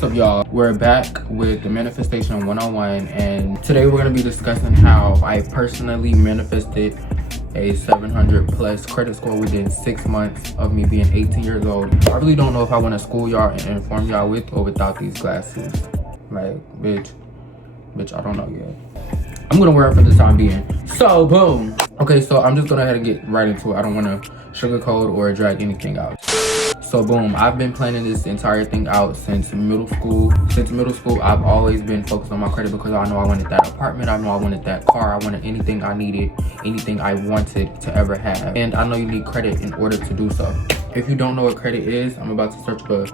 What's up, y'all? We're back with the Manifestation 101, and today we're going to be discussing how I personally manifested a 700 plus credit score within 6 months of me being 18 years old. I really don't know if I want to school y'all and inform y'all with or without these glasses. Like, bitch, I don't know yet. I'm gonna wear it for the time being. So, boom. Okay, so I'm just gonna head and get right into it. I don't want to sugarcoat or drag anything out. So boom, I've been planning this entire thing out since middle school. I've always been focused on my credit because I know I wanted that apartment, I know I wanted that car, I wanted anything I needed, anything I wanted to ever have. And I know you need credit in order to do so. If you don't know what credit is, I'm about to search for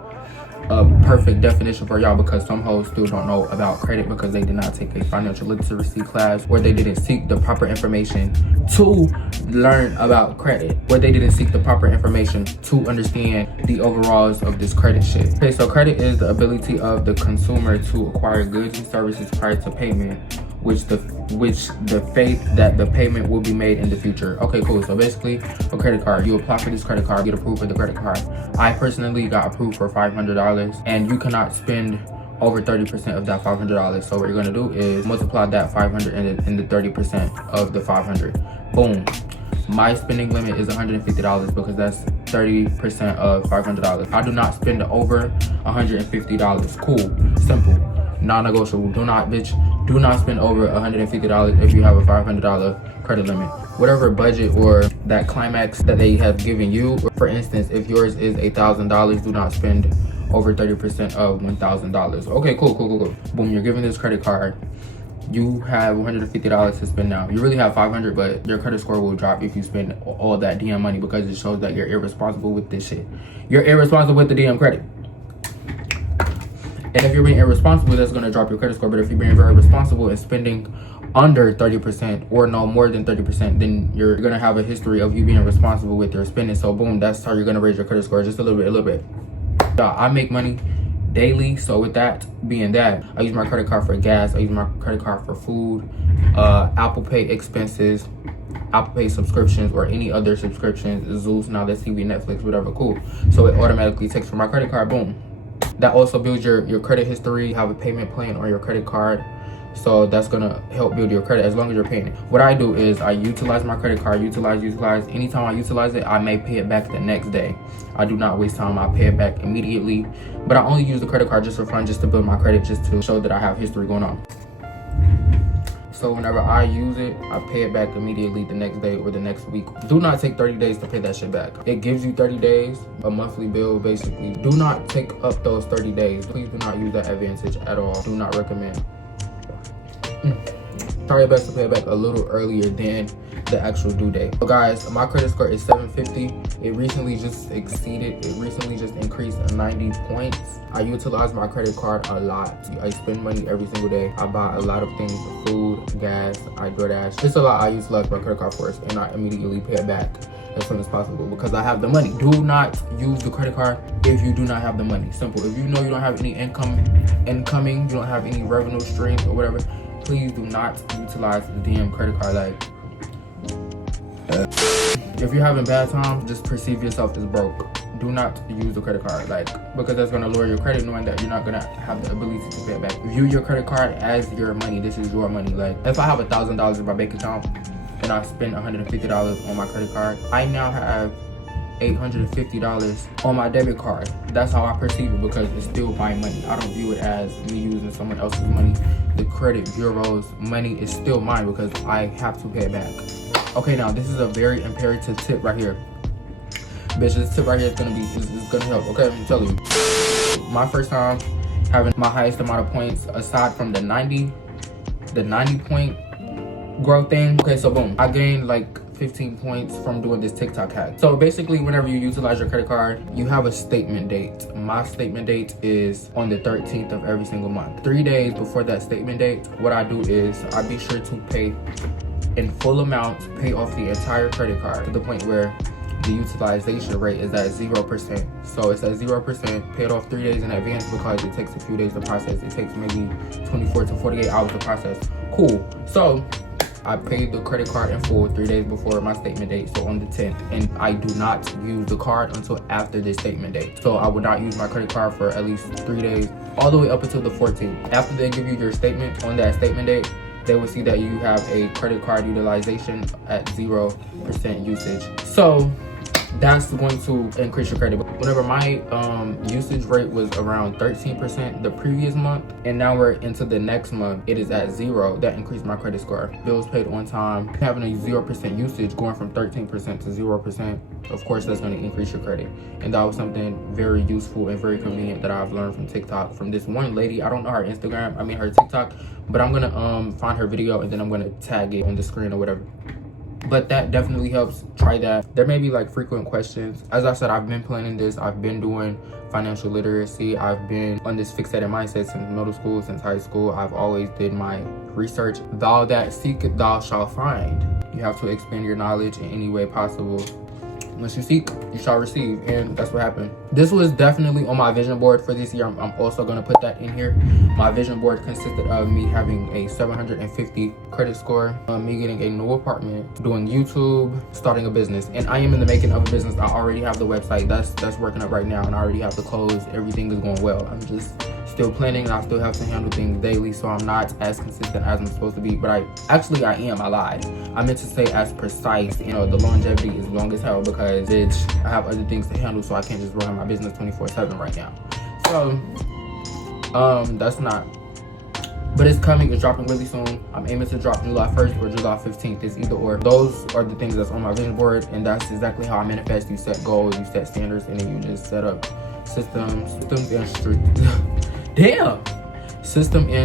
a perfect definition for y'all, because some hoes still don't know about credit because they did not take a financial literacy class, or they didn't seek the proper information to learn about credit, or they didn't seek the proper information to understand the overalls of this credit shit. Okay, so credit is the ability of the consumer to acquire goods and services prior to payment, which the faith that the payment will be made in the future. Okay, cool. So basically, a credit card, you apply for this credit card, get approved for the credit card. I personally got approved for $500, and you cannot spend over 30% of that $500. So what you're gonna do is multiply that 500 and the 30% of the 500. Boom. My spending limit is $150 because that's 30% of $500. I do not spend over $150. Cool, simple, non-negotiable. Do not spend over $150 if you have a $500 credit limit. Whatever budget or that climax that they have given you. For instance, if yours is $1,000, do not spend over 30% of $1,000. Okay, cool. Boom, you're given this credit card. You have $150 to spend now. You really have $500, but your credit score will drop if you spend all that damn money, because it shows that you're irresponsible with this shit. You're irresponsible with the damn credit. And if you're being irresponsible, that's going to drop your credit score. But if you're being very responsible and spending under 30% or no more than 30%, then you're going to have a history of you being responsible with your spending. So boom, that's how you're going to raise your credit score just a little bit. I make money daily, so with that being that, I use my credit card for gas, I use my credit card for food, Apple Pay expenses, Apple Pay subscriptions, or any other subscriptions, Zeus, Now That's TV, Netflix, whatever, cool. So it automatically takes from my credit card, boom. That also builds your credit history, have a payment plan on your credit card. So that's gonna help build your credit as long as you're paying it. What I do is I utilize my credit card, utilize. Anytime I utilize it, I may pay it back the next day. I do not waste time, I pay it back immediately. But I only use the credit card just for fun, just to build my credit, just to show that I have history going on. So whenever I use it, I pay it back immediately the next day or the next week. Do not take 30 days to pay that shit back. It gives you 30 days, a monthly bill basically. Do not take up those 30 days. Please do not use that advantage at all. Do not recommend. Try your best to pay it back a little earlier than the actual due date. So guys, my credit score is 750. It recently just increased 90 points. I utilize my credit card a lot. I spend money every single day. I buy a lot of things, food, gas, I DoorDash. It's a lot I utilize my credit card for, and I immediately pay it back as soon as possible because I have the money. Do not use the credit card if you do not have the money. Simple. If you know you don't have any incoming, you don't have any revenue streams or whatever, please do not utilize the damn credit card. Like, if you're having bad times, just perceive yourself as broke. Do not use the credit card, like, because that's gonna lower your credit, knowing that you're not gonna have the ability to pay it back. View your credit card as your money. This is your money. Like, if I have $1,000 in my bank account and I spend $150 on my credit card, I now have $850 on my debit card. That's how I perceive it, because it's still my money. I don't view it as me using someone else's money. The credit bureau's money is still mine because I have to pay it back. Okay, now this is a very imperative tip right here. Bitch, this tip right here is gonna help. Okay, I'm telling you. My first time having my highest amount of points, aside from the 90 point growth thing. Okay, so boom, I gained like 15 points from doing this TikTok hack. So basically, whenever you utilize your credit card, you have a statement date. My statement date is on the 13th of every single month. 3 days before that statement date, what I do is I be sure to pay in full amount, pay off the entire credit card to the point where the utilization rate is at 0%. So it's at 0%, pay it off 3 days in advance because it takes a few days to process. It takes maybe 24 to 48 hours to process. Cool. So I paid the credit card in full 3 days before my statement date, so on the 10th, and I do not use the card until after the statement date. So I would not use my credit card for at least 3 days, all the way up until the 14th. After they give you your statement, on that statement date, they will see that you have a credit card utilization at 0% usage. So that's going to increase your credit. Whenever my usage rate was around 13% the previous month, and now we're into the next month, it is at 0. That increased my credit score. Bills paid on time, having a 0% usage, going from 13% to 0%, of course that's going to increase your credit. And that was something very useful and very convenient that I've learned from TikTok from this one lady. I don't know her Instagram, I mean her TikTok, but I'm gonna find her video and then I'm gonna tag it on the screen or whatever. But that definitely helps. Try that. There may be like frequent questions. As I said, I've been planning this. I've been doing financial literacy. I've been on this fixated mindset since middle school, since high school. I've always did my research. Thou that seeketh, thou shalt find. You have to expand your knowledge in any way possible. Once you seek, you shall receive, and that's what happened. This was definitely on my vision board for this year. I'm also going to put that in here. My vision board consisted of me having a 750 credit score, me getting a new apartment, doing YouTube, starting a business. And I am in the making of a business. I already have the website that's working up right now, and I already have the clothes. Everything is going well. I'm just still planning, and I still have to handle things daily, so I'm not as consistent as I'm supposed to be. But I am. I lied. I meant to say as precise. You know, the longevity is long as hell because bitch, I have other things to handle, so I can't just run my business 24/7 right now. So that's not, but it's coming. It's dropping really soon. I'm aiming to drop July 1st or July 15th. It's either or. Those are the things that's on my vision board, and that's exactly how I manifest. You set goals, you set standards, and then you just set up systems and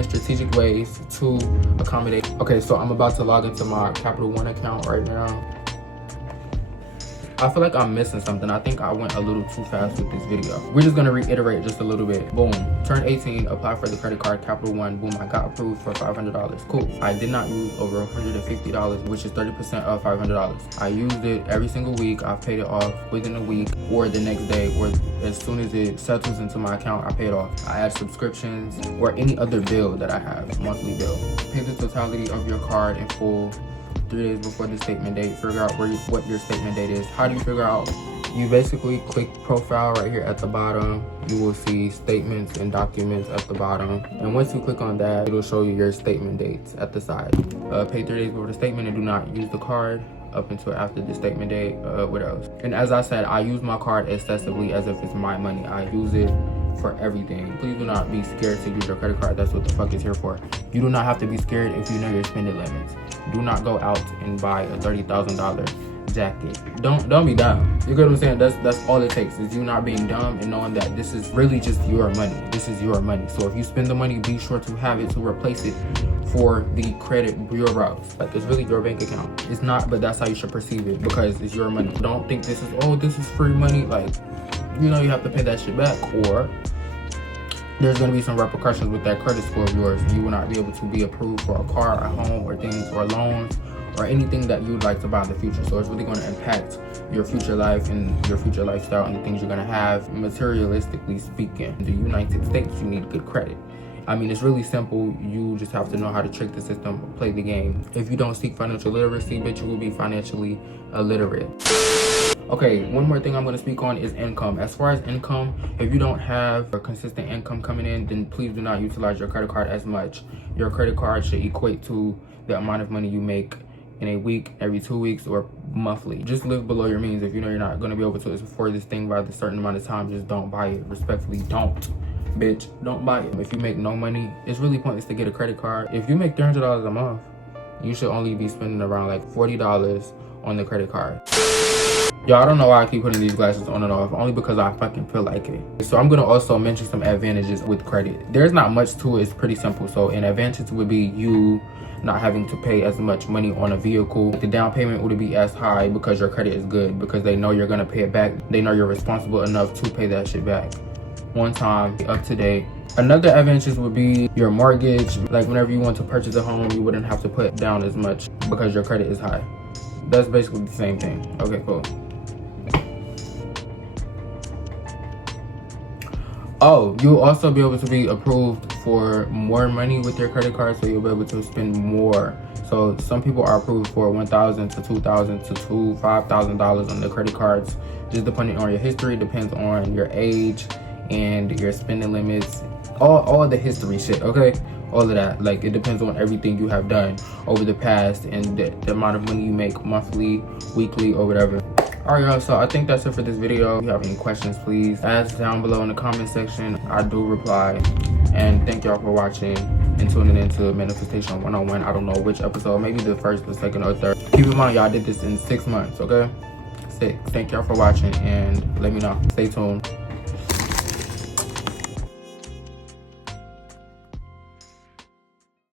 strategic ways to accommodate. Okay, so I'm about to log into my Capital One account right now. I feel like I'm missing something. I think I went a little too fast with this video. We're just gonna reiterate just a little bit. Boom, turn 18, apply for the credit card, Capital One. Boom, I got approved for $500. Cool. I did not use over $150, which is 30% of $500. I used it every single week. I've paid it off within a week or the next day, or as soon as it settles into my account, I pay it off. I add subscriptions or any other bill that I have, monthly bill. Pay the totality of your card in full 3 days before the statement date. Figure out what your statement date is. How do you figure out? You basically click profile right here at the bottom. You will see statements and documents at the bottom. And once you click on that, it'll show you your statement dates at the side. Pay 3 days before the statement and do not use the card up until after the statement date. What else? And as I said, I use my card excessively as if it's my money. I use it for everything. Please do not be scared to use your credit card. That's what the fuck it's here for. You do not have to be scared if you know your spending limits. Do not go out and buy a $30,000 jacket. Don't be dumb. You get what I'm saying? That's all it takes, is you not being dumb and knowing that this is really just your money. This is your money. So if you spend the money, be sure to have it to replace it for the credit bureau. Like, it's really your bank account. It's not, but that's how you should perceive it, because it's your money. Don't think this is free money. Like, you know, you have to pay that shit back, or there's going to be some repercussions with that credit score of yours. You will not be able to be approved for a car, a home, or things, or loans, or anything that you would like to buy in the future. So it's really going to impact your future life and your future lifestyle and the things you're going to have, materialistically speaking. In the United States, you need good credit. I mean, it's really simple. You just have to know how to trick the system, play the game. If you don't seek financial literacy, bitch, you will be financially illiterate. Okay, one more thing I'm going to speak on is income. As far as income, if you don't have a consistent income coming in, then please do not utilize your credit card as much. Your credit card should equate to the amount of money you make in a week, every 2 weeks, or monthly. Just live below your means. If you know you're not going to be able to afford this thing by a certain amount of time, just don't buy it. Respectfully, don't. Bitch, don't buy it. If you make no money, it's really pointless to get a credit card. If you make $300 a month, you should only be spending around like $40 on the credit card. Y'all, I don't know why I keep putting these glasses on and off, only because I fucking feel like it. So I'm gonna also mention some advantages with credit. There's not much to it, it's pretty simple. So an advantage would be you not having to pay as much money on a vehicle. The down payment wouldn't be as high because your credit is good, because they know you're gonna pay it back. They know you're responsible enough to pay that shit back one time, up to date. Another advantage would be your mortgage. Like, whenever you want to purchase a home, you wouldn't have to put down as much because your credit is high. That's basically the same thing. Okay, cool. Oh, you'll also be able to be approved for more money with your credit card, so you'll be able to spend more. So some people are approved for $1,000 to $2,000 to $5,000 on the credit cards, just depending on your history, depends on your age and your spending limits, all the history shit, okay? All of that, like, it depends on everything you have done over the past and the amount of money you make monthly, weekly, or whatever. All right, y'all, so I think that's it for this video. If you have any questions, please ask down below in the comment section. I do reply. And thank y'all for watching and tuning into Manifestation 101. I don't know which episode, maybe the first, the second, or third. Keep in mind, y'all did this in 6 months, okay? 6. Thank y'all for watching, and let me know. Stay tuned.